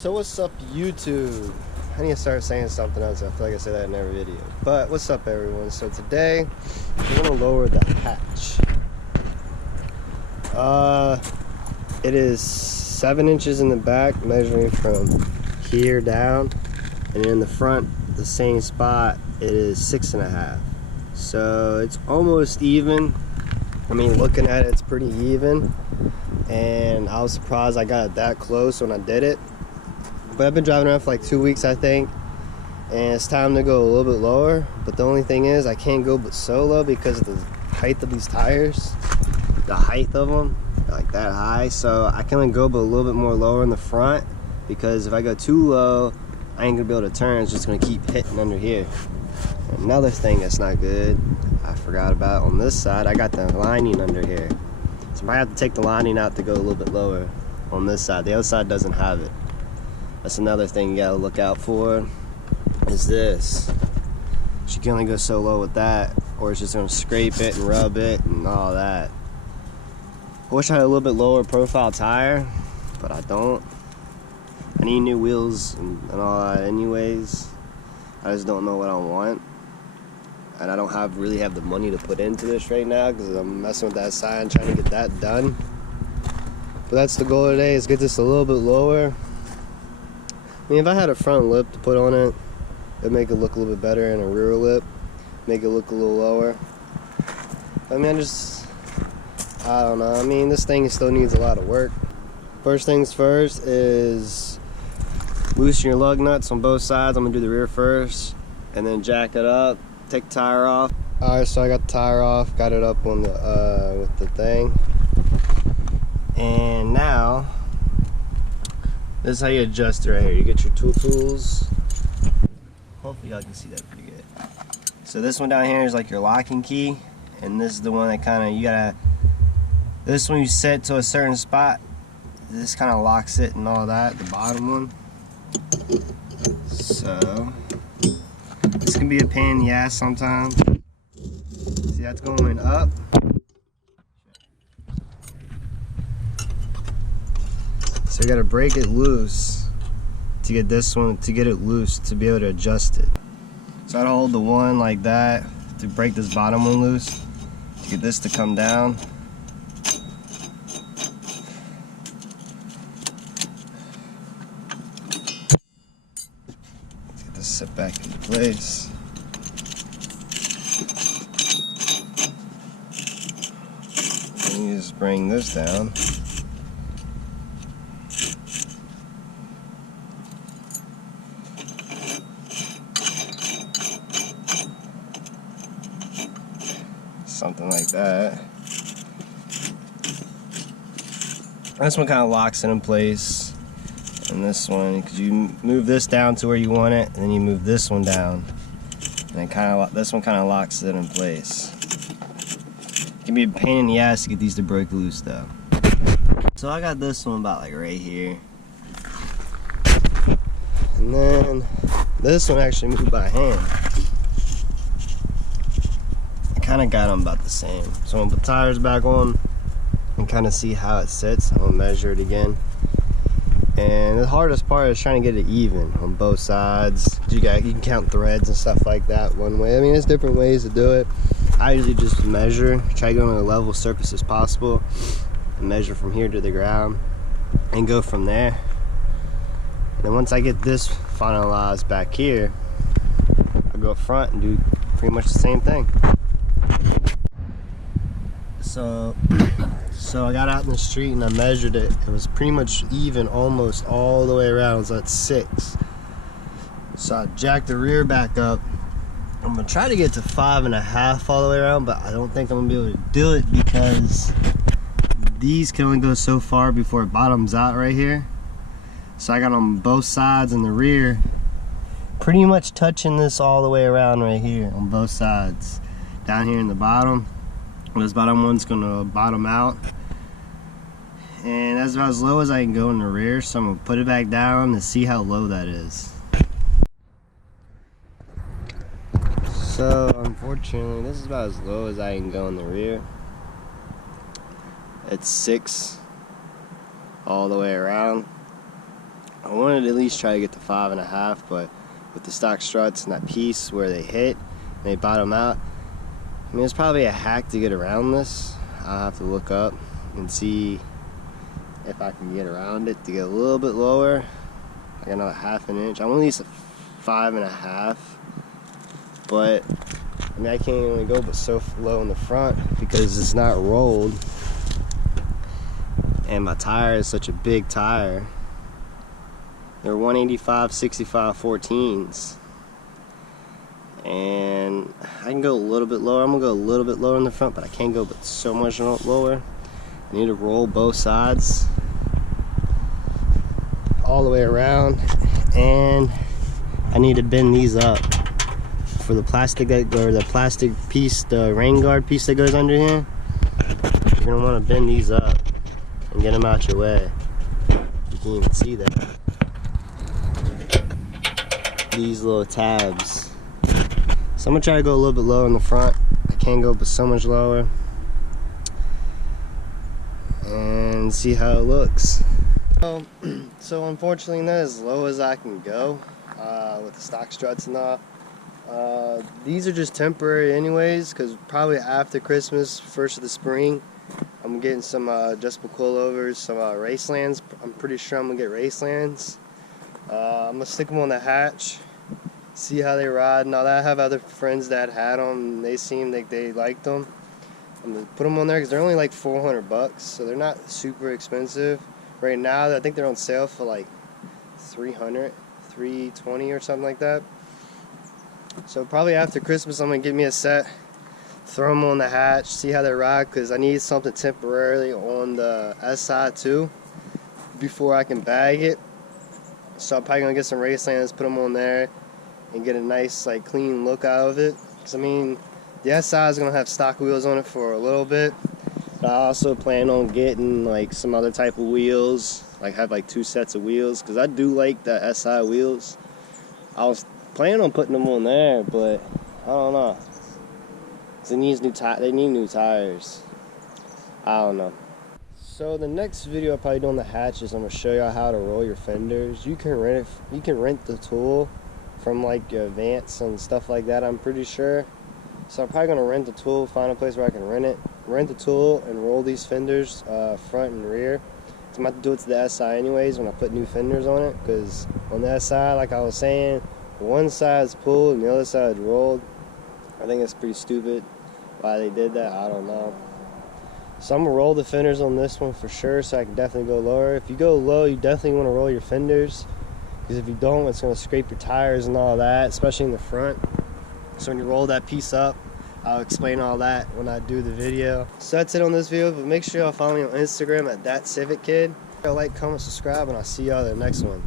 So what's up, YouTube? I need to start saying something else. I feel like I say that in every video. But what's up, everyone? So today we're gonna lower the hatch. It is 7 inches in the back, measuring from here down, and in the front, the same spot, it is 6.5. So it's almost even. I mean, looking at it, it's pretty even. And I was surprised I got it that close when I did it. But I've been driving around for like 2 weeks, I think, and it's time to go a little bit lower. But the only thing is, I can't go but so low because of the height of these tires. The height of them, like that high. So I can only go but a little bit more lower in the front, because if I go too low, I ain't gonna be able to turn. It's just gonna keep hitting under here. Another thing that's not good, I forgot about on this side, I got the lining under here. So I might have to take the lining out to go a little bit lower on this side. The other side doesn't have it. That's another thing you gotta look out for, is this. You can only go so low with that, or it's just gonna scrape it and rub it and all that. I wish I had a little bit lower profile tire, but I don't. I need new wheels and all that anyways. I just don't know what I want. And I don't really have the money to put into this right now, because I'm messing with that side and trying to get that done. But that's the goal today, is get this a little bit lower. I mean, if I had a front lip to put on it, it'd make it look a little bit better, and a rear lip, make it look a little lower. I mean, I don't know. I mean, this thing still needs a lot of work. First things first is loosen your lug nuts on both sides. I'm gonna do the rear first, and then jack it up, take the tire off. Alright, so I got the tire off, got it up on the with the thing. And now, this is how you adjust it right here. You get your tools. Hopefully y'all can see that pretty good. So this one down here is like your locking key, and this is the one that this one you set to a certain spot. This kind of locks it and all that, the bottom one. So this can be a pain in the ass sometimes. See, that's going up. So you gotta break it loose to get this one, to get it loose, to be able to adjust it. So I'd hold the one like that to break this bottom one loose, to get this to come down. Let's get this set back into place. And you just bring this down. Something like that. This one kind of locks it in place, and this one, because you move this down to where you want it, and then you move this one down, and then this one kind of locks it in place. It can be a pain in the ass to get these to break loose though. So I got this one about like right here, and then this one actually moved by hand. Kind of got them about the same. So I'm gonna put tires back on and kind of see how it sits. I'm gonna measure it again. And the hardest part is trying to get it even on both sides. You can count threads and stuff like that one way. I mean, there's different ways to do it. I usually just measure, try to go on a level surface as possible, and measure from here to the ground and go from there. And then once I get this finalized back here, I'll go up front and do pretty much the same thing. So I got out in the street and I measured it. It was pretty much even almost all the way around. It was at 6. So I jacked the rear back up. I'm gonna try to get to 5.5 all the way around, but I don't think I'm gonna be able to do it, because these can only go so far before it bottoms out right here. So I got on both sides and the rear pretty much touching this all the way around right here on both sides. Down here in the bottom, this bottom one's gonna bottom out, and that's about as low as I can go in the rear. So I'm gonna put it back down to see how low that is. So unfortunately, this is about as low as I can go in the rear. It's 6 all the way around. I wanted to at least try to get to 5.5, but with the stock struts and that piece where they hit and they bottom out, I mean, it's probably a hack to get around this. I'll have to look up and see if I can get around it to get a little bit lower, like another 1/2 inch. I want at least a 5.5, but I mean, I can't only go but so low in the front because it's not rolled, and my tire is such a big tire. They're 185 65 14s, and I can go a little bit lower. I'm gonna go a little bit lower in the front, but I can't go but so much lower. I need to roll both sides all the way around, and I need to bend these up for the plastic or the plastic piece, the rain guard piece that goes under here. You're gonna want to bend these up and get them out your way. You can't even see that. These little tabs. So I'm gonna try to go a little bit lower in the front. I can't go but so much lower, and see how it looks. So unfortunately, not as low as I can go with the stock struts and all. These are just temporary anyways, because probably after Christmas, first of the spring, I'm getting some adjustable coilovers, some Racelands. I'm pretty sure I'm gonna get Racelands. I'm gonna stick them on the hatch, see how they ride and all that. I have other friends that had them, and they seemed like they liked them. I'm gonna put them on there because they're only like $400, so they're not super expensive. Right now, I think they're on sale for like $300, $320 or something like that. So probably after Christmas, I'm gonna get me a set, throw them on the hatch, see how they ride, because I need something temporarily on the SI too before I can bag it. So I'm probably gonna get some Racelands, put them on there, and get a nice like clean look out of it. Because I mean, the SI is gonna have stock wheels on it for a little bit, but I also plan on getting like some other type of wheels, like have like 2 sets of wheels, because I do like the SI wheels. I was planning on putting them on there, but I don't know. They need new tires. I don't know. So the next video I'll probably do on the hatch is I'm gonna show y'all how to roll your fenders. You can rent the tool from like your Vance and stuff like that, I'm pretty sure. So I'm probably gonna rent the tool, find a place where I can rent the tool and roll these fenders front and rear. So I'm about to do it to the SI anyways when I put new fenders on it, because on the SI, like I was saying, one side's pulled and the other side's rolled. I think it's pretty stupid why they did that. I don't know. So I'm gonna roll the fenders on this one for sure, so I can definitely go lower. If you go low, you definitely want to roll your fenders, because if you don't, it's gonna scrape your tires and all that, especially in the front. So when you roll that piece up, I'll explain all that when I do the video. So that's it on this video, but make sure y'all follow me on Instagram at ThatCivicKid. Like, comment, subscribe, and I'll see y'all in the next one.